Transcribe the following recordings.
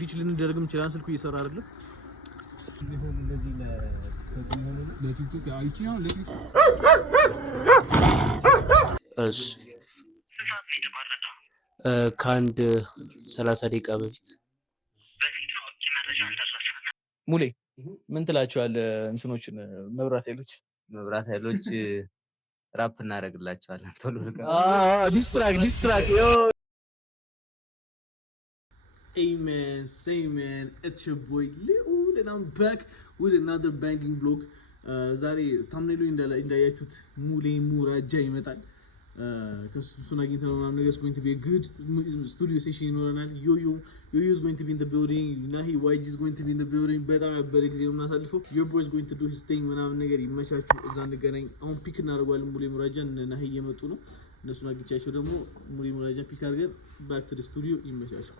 ዲጂታል እንደደረግም ይችላል ስልኩ እየሰራ አይደለም ሊሆን እንደዚህ ለቲክቶክ አይቺ ነው ለቲክቶክ እሺ ከአንድ 30 ደቂቃ በፊት ሙሌ ምን ትላቸዋል እንትኖችን መብራት ኃይሎች ራፕ እናደርግላቸዋለን ቶሎ ዲስትራክ ዮ Amen, say man, it's your boy Leo and I'm back with another banging vlog. ዛሬ ታምኔሉ እንዳያችሁት ሙሌ ሙራጃ ይመጣል ከሱና አግኝተን ምናምን ነገር is going to be a good studio session ይኖረናል Yo is going to be in the building Nahi YG is going to be in the building በጣም ያበረ ጊዜ ነው እናሳልፈው Your boy is going to do his thing ምናምን ነገር ይመቻችሁ እዛ እንገናኝ አሁን ፒክ እናደርጋለን ሙሌ ሙራጃ ናሂ እየመጡ ነው እነሱን አግኝቻቸው ደግሞ ሙሌ ሙራጃ ፒክ አድርገን back to the studio ይመቻችሁ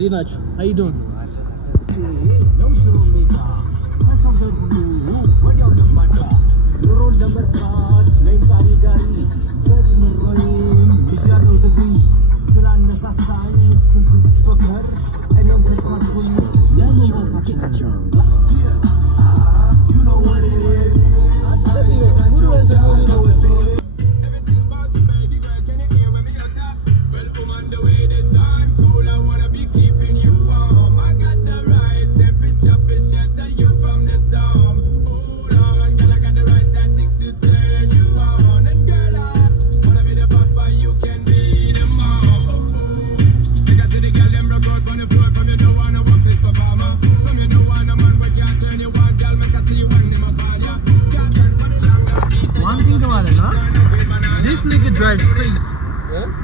Dinach, how you doing?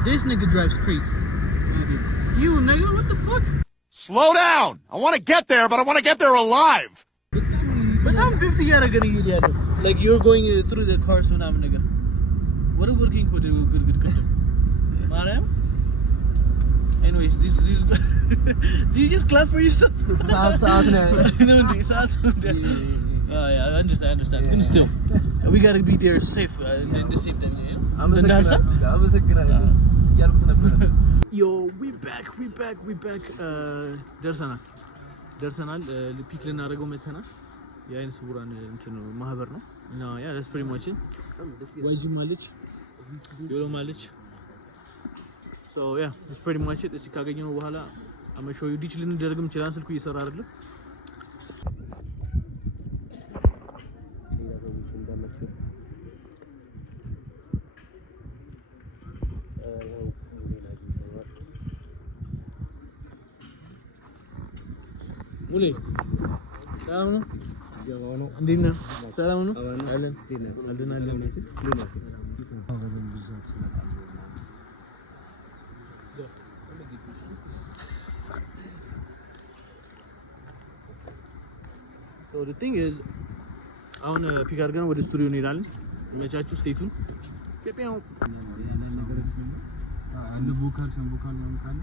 This nigga drives crazy. You nigga, what the fuck? Slow down! I want to get there, but I want to get there alive! But I'm drifting here. Like you're going through the cars when I'm nigga. What are working with good. Maram? Anyways, this is do you just clap for yourself? Oh yeah, I understand. Yeah. Still, we gotta be there safe in the same time. Yo, we back. ደርሰናል ፒክ ልናደርገው መተናል የአይን ስውራን እንትን ነው ማህበር ነው እና ያ that's pretty much it ዋጂም አለች ዮሎም አለች so yeah that's pretty much it እስኪ ካገኘነው በኋላ አመሾው ዲጂታል እንደደረግም ይችላል ስልኩ እየሰራ አይደለም ሙሌ ሰላም ነው ጀማው ነው እንዴት ነህ ሰላም ነው አለን so the thing is አሁን ፒክ አድርገን ወደ ስቱዲዮ እንሄዳለን መቻችሁ ስቴቱን ከፒያው ያንን ነገሮች ነው አለ ቮካል ሰምቮካል ነው ካለ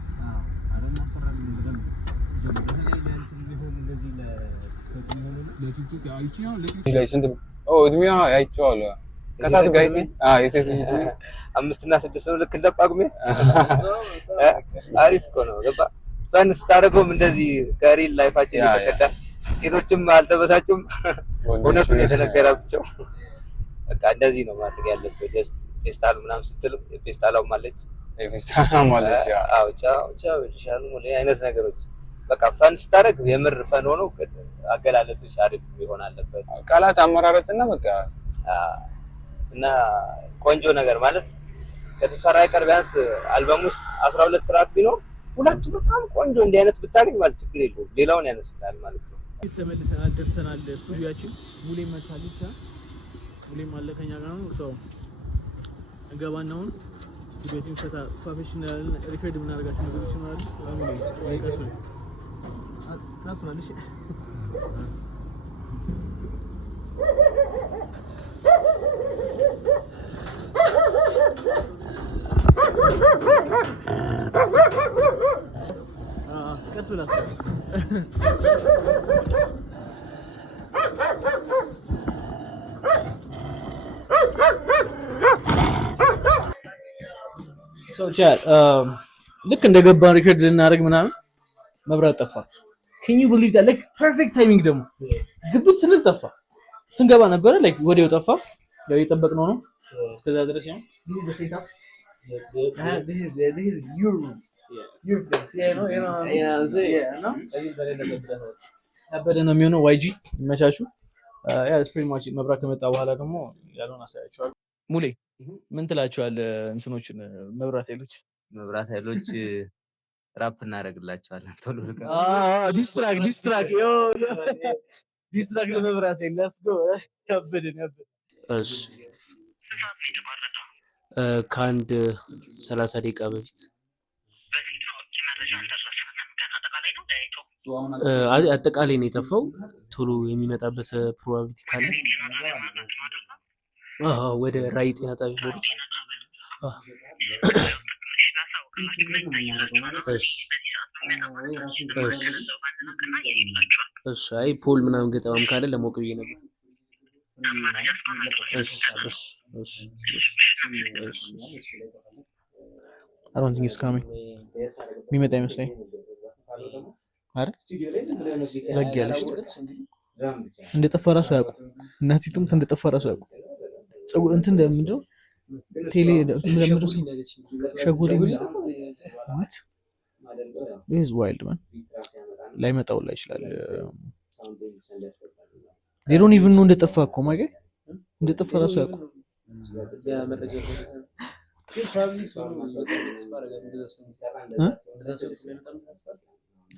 አረና ሰራልን እንደም እድሜዋ አይቼዋለሁ ከታት ጋር የሴት ልጅ 5 እና 6 ነው ልክ እንደጳጉሜ አሪፍ እኮ ነው ገባ ፈን ስታደርገውም እንደዚህ ከሪል ላይፋችን የተቀዳ ሴቶችም አልተበሳጩም እውነቱን የተነገራቸው በቃ እንደዚህ ነው ማድረግ ያለበት ጀስት ፌስታል ምናምን ስትል ፌስታላው ማለች አዎ ቻው ይሻሉ ሙሌ አይነት ነገሮች በቃ ፈን ስታደርግ የምር ፈን ሆኖ አገላለጽሽ አሪፍ ይሆን አለበት ቃላት አመራረጥና በቃ እና ቆንጆ ነገር ማለት ከተሰራ አይቀር ቢያንስ አልበም ውስጥ 12 ትራክ ቢኖር ሁለቱ በጣም ቆንጆ እንዲህ አይነት ብታገኝ ማለት ችግር የለውም ሌላውን ያነሳል ማለት ነው ተመልሰናል ደርሰናል ስቱዲዮአችን ሙሌ መታለች ሙሌ ማለከኛ ጋር ነው ሰው እንገባና አሁን ስቱዲዮአችን ፈታ ፕሮፌሽናል ሪከርድ የምናደርጋቸው ነገሮች ይኖራሉ That's what it is. Guess what else? So ልክ እንደገባን ሪከርድ ልናደርግ ምናምን መብራት ጠፋ። can you believe that like perfect timing ደግሞ ግብት ስንል ጠፋ። ስንገባ ነበረ like ወዲያው ጠፋ። ያው እየጠበቅነው ነው እስከዛ ድረስ ነው this is your place ነው ያበደ ነው የሚሆነው YG ይመቻችሁ። ያ ስፕሪንግ ማች መብራት ከመጣ በኋላ ደግሞ ያለውን አሳያችኋለሁ። ሙሌ ምን ትላችኋለህ? እንትኖችን መብራት ኃይሎች ራፕ እናደርግላቸዋለን ቶሎ ዲስትራክ ለመብራት ኃይል let's go ያበደን እሺ ከአንድ 30 ደቂቃ በፊት አጠቃላይ ነው የጠፋው። ቶሎ የሚመጣበት ፕሮባቢሊቲ ካለ ወደ ራይ ጤና ጣቢያ ሄዶች እሺ አይ ፖል ምናምን ገጠማም ካለ ለሞቅ ብዬ ነበር። እሺ I don't think it's coming. የሚመጣ ይመስለኝ አረ ዘግያለሽ እንደጠፋ ራሱ ያውቁ እናቲቱም እንደጠፋ ራሱ ያውቁ ጸጉር እንትን እንደምንድነው ቴሌ እንደምንድነው ሸጉሪ what this is wild man ላይ መጣው ላይ ይችላል they don't even know እንደጠፋ እኮ ማገ እንደጠፋ ራሱ ያውቁ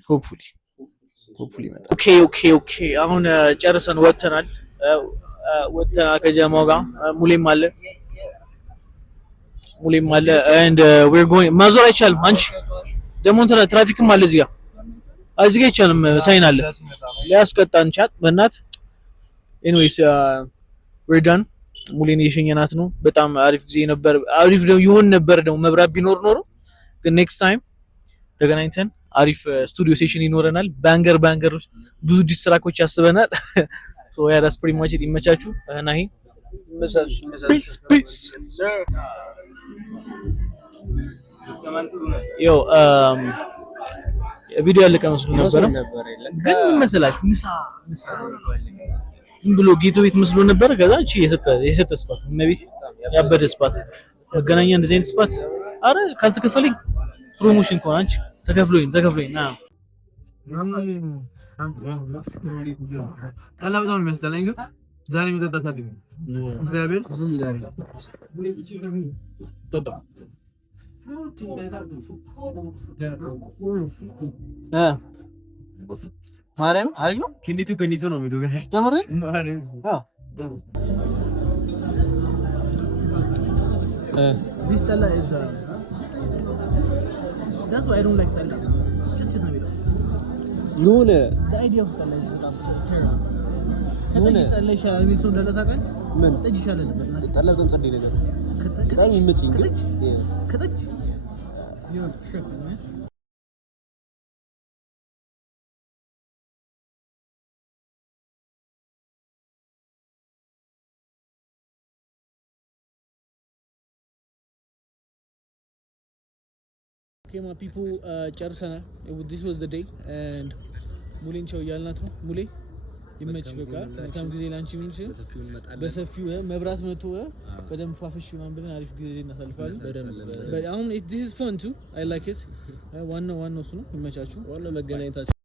hopefully መጣ ኦኬ አሁን ጨርሰን ወጥተናል ከጀማው ጋር ሙሌም አለ and we're going ማዞር አይቻልም። አንቺ ደግሞ ትራፊክም አለ እዚህ ጋር አይቻልም። ሳይን አለ ሊያስቀጣን ቻት በእናት anyways we're done ሙሌን የሸኘናት ነው። በጣም አሪፍ ጊዜ ነበር። አሪፍ ይሆን ነበር ደግሞ መብራት ቢኖር ኖሮ ግን ኔክስት ታይም ተገናኝተን አሪፍ ስቱዲዮ ሴሽን ይኖረናል። ባንገር ብዙ ዲስትራክቶች ያስበናል። ሶ ያ ዳስ ፕሪቲ ማች ይመቻችሁ። ናሂ ፒስ ዮ ቪዲዮ ያለቀ መስሎ ነበር ግን መሰላችሁ ምሳ ዝም ብሎ ጌቶ ቤት መስሎ ነበር። ከዛ እቺ የሰጠ ስፓት እመቤት ያበደ ስፓት መገናኛ እንደዚህ አይነት ስፓት አረ ካልተከፈለኝ ፕሮሞሽን ኮን አንቺ ተከፍሎኝ ና ካላውጣው የሚያስተላኝ ግን ዛሬ ምትጠጣሳት ነው እግዚአብሔር ዝም ይላል ተጣ ማርያም አሪፍ ነው። ከኒቱ ነው የሚሉ ጋር ተመረን this tala is that's why I don't like tala just no video የሆነ the idea of tala is በጣም terrible ከተጅ tala ይሻላል የሚል ሰው እንዳለ ታውቃለህ። ምን ተጅ ይሻላል ነበር tala በጣም ጸዴ ነገር በጣም ይመችኝ ግን ከተጅ you trip man Okay my people ጨርሰናል። this was the day and ሙሌን ቻው ያልናት ነው። ሙሌ ይመች በቃ መልካም ጊዜ ላንቺ ምን ይችላል በሰፊው መብራት መጥቶ በደንብ ፋፈሽ ምናምን ብለን አሪፍ ጊዜ እናሳልፋለን። በደንብ አሁን this is fun too I like it ዋናው እሱ ነው። ይመቻችሁ ዋናው መገናኘታችሁ